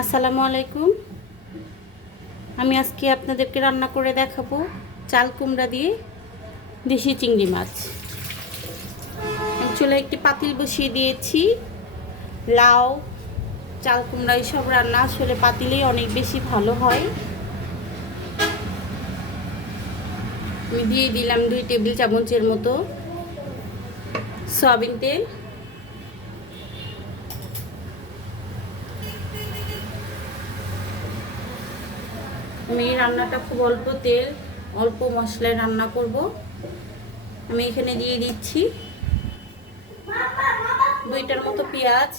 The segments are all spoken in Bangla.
আসসালামু আলাইকুম। আমি আজকে আপনাদেরকে রান্না করে দেখাবো চাল কুমড়া দিয়ে দেশি চিংড়ি মাছ। আমি চুলায় একটি পাতিল বসিয়ে দিয়েছি। লাউ, চাল কুমড়া এইসব রান্না আসলে পাতিলেই অনেক বেশি ভালো হয়। আমি দিয়ে দিলাম 2 টেবিল চামচের মতো সয়াবিন তেল। আমি এই রান্নাটা খুব অল্প তেল অল্প মশলায় রান্না করব। আমি এখানে দিয়ে দিচ্ছি 2টার মতো পেঁয়াজ,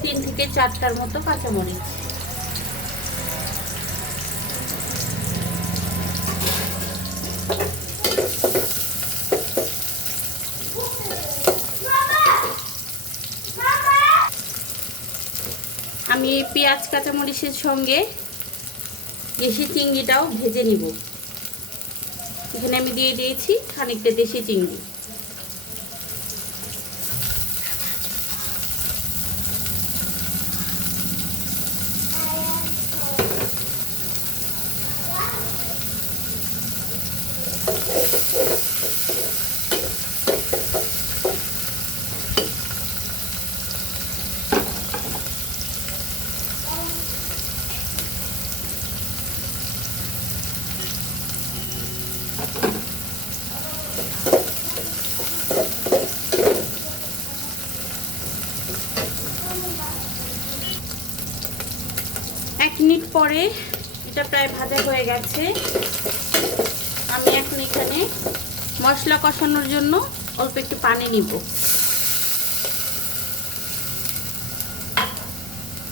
3 থেকে 4টার মতো কাঁচামরিচ। আমি এই পেঁয়াজ কাঁচামরিচের সঙ্গে দেশি চিংড়িটাও ভেজে নিব। এখানে আমি দিয়ে দিয়েছি খানিকটা দেশি চিংড়ি। এক মিনিট পরে এটা প্রায় ভাজা হয়ে গেছে। আমি এখন এখানে মশলা কষানোর জন্য অল্প একটু পানি নিব।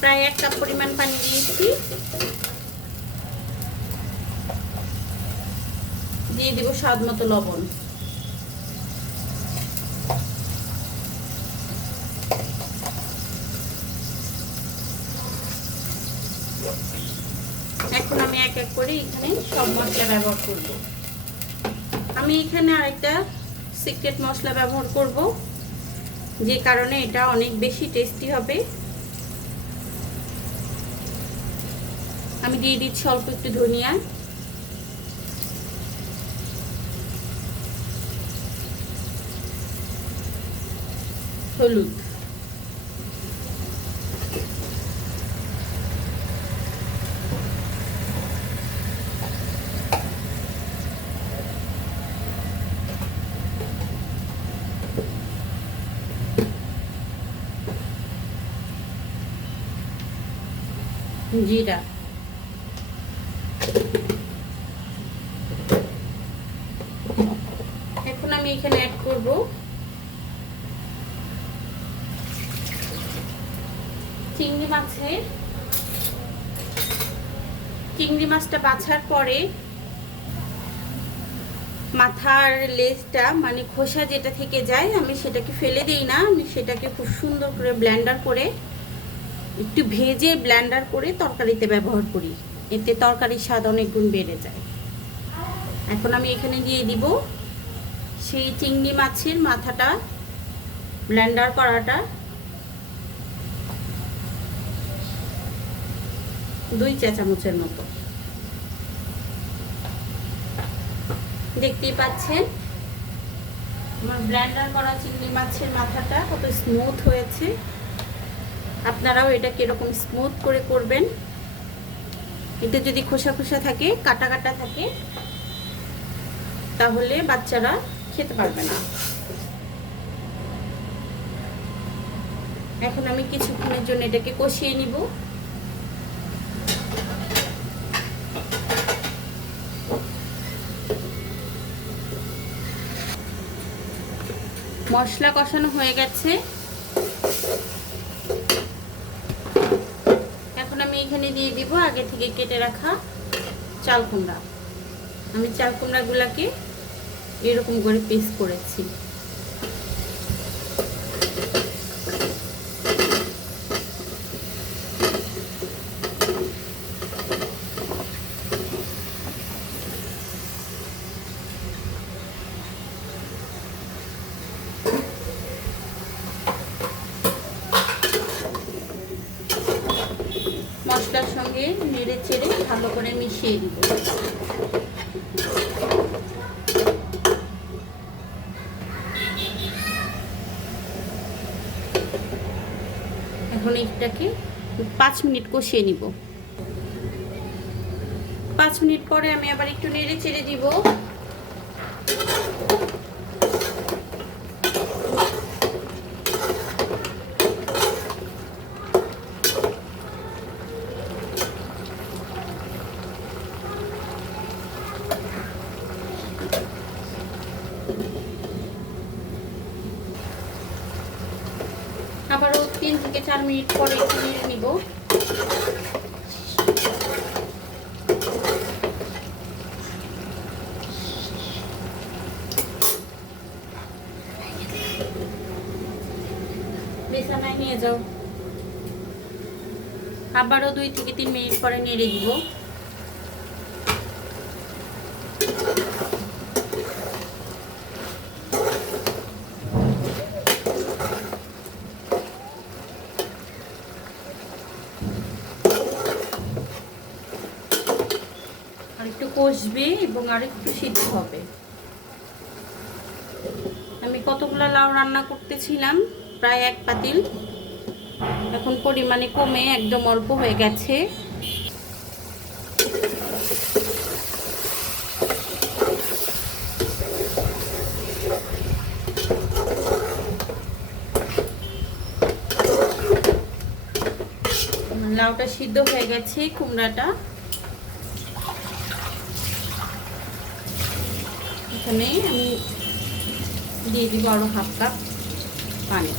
প্রায় 1 কাপ পরিমাণ পানি দিয়েছি। দিয়ে দিব স্বাদ মতো লবণ। এখন আমি এক এক করে এখানে সব মশলা ব্যবহার করব। আমি এখানে আরেকটা সিক্রেট মশলা ব্যবহার করব, যে কারণে এটা অনেক বেশি টেস্টি হবে। আমি দিয়ে দিচ্ছি অল্প একটু ধনিয়া, হলুদ, জিরা। এখন আমি এখানে অ্যাড করব চিংড়ি মাছটা বাছার পরে মাথার লেজটা মানে খোসা যেটা থেকে যায় আমি সেটাকে ফেলে দিই না। আমি সেটাকে খুব সুন্দর করে ব্লেন্ডার করে একটু ভেজে ব্লেন্ডার করে তরকারিতে ব্যবহার করি, এতে তরকারির স্বাদ অনেক গুণ বেড়ে যায়। এখন আমি এখানে দিয়ে দিব সেই চিংড়ি মাছের মাথাটা ব্লেন্ডার করাটা, 2 চা চামচের মতো। দেখতেই পাচ্ছেন আমার ব্লেন্ডার করা চিংড়ি মাছের মাথাটা কত স্মুথ হয়েছে। আপনারাও এটা কিরকম স্মুথ করে করবেন। এতে যদি খোসা খোসা থাকে, কাটা কাটা থাকে, তাহলে বাচ্চারা খেতে পারবে না। এখন আমি কিছুক্ষণের জন্য এটাকে কষিয়ে নিব। মশলা কষানো হয়ে গেছে। এখন আমি এখানে দিয়ে দিব আগে থেকে কেটে রাখা চাল কুমড়া। আমি চাল কুমড়াগুলোকে এরকম করে পিস করেছি। নেড়ে চেড়ে ভালো করে মিশিয়ে দিব। এখন এটাকে 5 মিনিট কষিয়ে নিব। 5 মিনিট পরে আমি আবার একটু নেড়ে চেড়ে দিব। আবারও 3 থেকে 4 মিনিট পরে একটু নেড়ে নিব। বিছানায় নিয়ে যাও। আবারও 2 থেকে 3 মিনিট পরে নেড়ে দিব। আরেকটু কষবে এবং আরেকটু সিদ্ধ হবে। আমি কতগুলো লাউ রান্না করতেছিলাম, প্রায় 1 পাতিল। এখন পরিমাণে কমে একদম অল্প হয়ে গেছে। লাউটা সিদ্ধ হয়ে গেছে, কুমড়াটা এখানে আমি দিয়ে দিব আরো 1/2 কাপ পানি।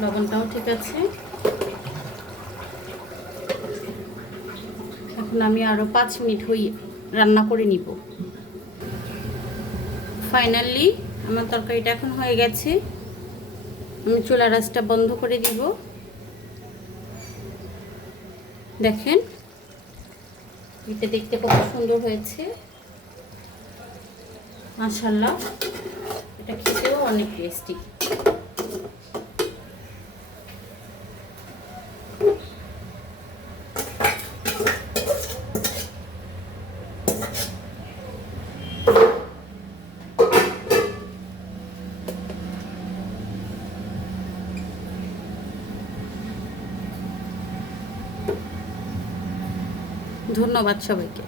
লবণটাও ঠিক আছে। এখন আমি আরো 5 মিনিট রান্না করে নিব। ফাইনালি আমার তরকারিটা এখন হয়ে গেছে। আমি চুলার আঁচটা বন্ধ করে দিব। দেখেন এটা দেখতে কত সুন্দর হয়েছে, মাশাআল্লাহ। এটা খেতেও অনেক টেস্টি। ধন্যবাদ সবাইকে।